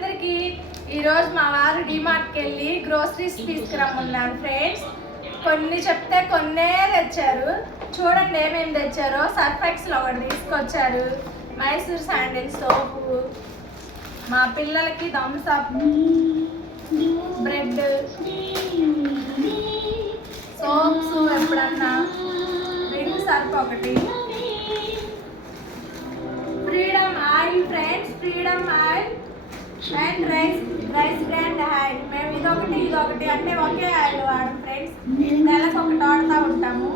అందరికి ఈరోజు మా వారు డిమార్ట్కి వెళ్ళి గ్రోసరీస్ తీసుకురమ్మన్నారు ఫ్రెండ్స్. కొన్ని చెప్తే కొన్నే తెచ్చారు. చూడండి ఏమేమి తెచ్చారో. సర్ఫ్ ఎక్సెల్ ఒకటి తీసుకొచ్చారు, మైసూర్ శాండిల్ సోపు, మా పిల్లలకి థమ్స్ అప్, బ్రెడ్, సోప్స్ ఎప్పుడన్నా, రిన్ సర్ఫ్ ఒకటి, freedom oil friends, freedom oil and rice brand oil. మేము ఇదొకటి అంటే ఒకే ఆయిల్ వాడము ఫ్రెండ్స్. నెలకు ఒకటి వాడుతూ ఉంటాము.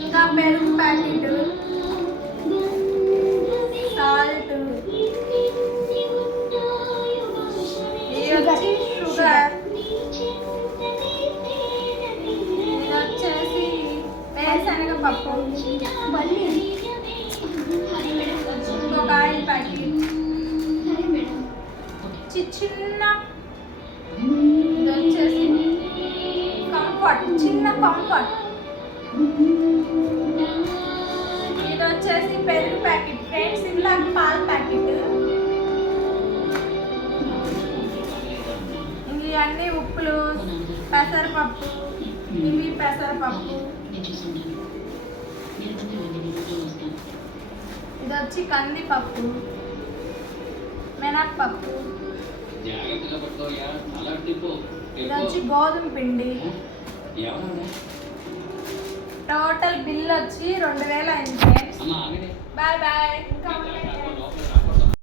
ఇంకా పెరుగు ప్యాకెట్, సాల్ట్, ఇది వచ్చి షుగర్, ఇది వచ్చేసి వేరుశనగపప్పు, ఒక ఆయిల్ ప్యాకెట్, చిన్న ఇది వచ్చేసి కంఫర్ట్, చిన్న కంఫర్ట్, ఇది వచ్చేసి పెరుగు ప్యాకెట్ ఫ్రెండ్స్, ఇలా పాల ప్యాకెట్, ఇవన్నీ ఉప్పులు, పెసరపప్పు, ఇవి పెసరపప్పు, ఇది వచ్చి కందిపప్పు, మినప్పప్పు, ఇది వచ్చి గోధుమ పిండి. టోటల్ బిల్ వచ్చి 2000 అయింది ఫ్రెండ్స్. Bye bye.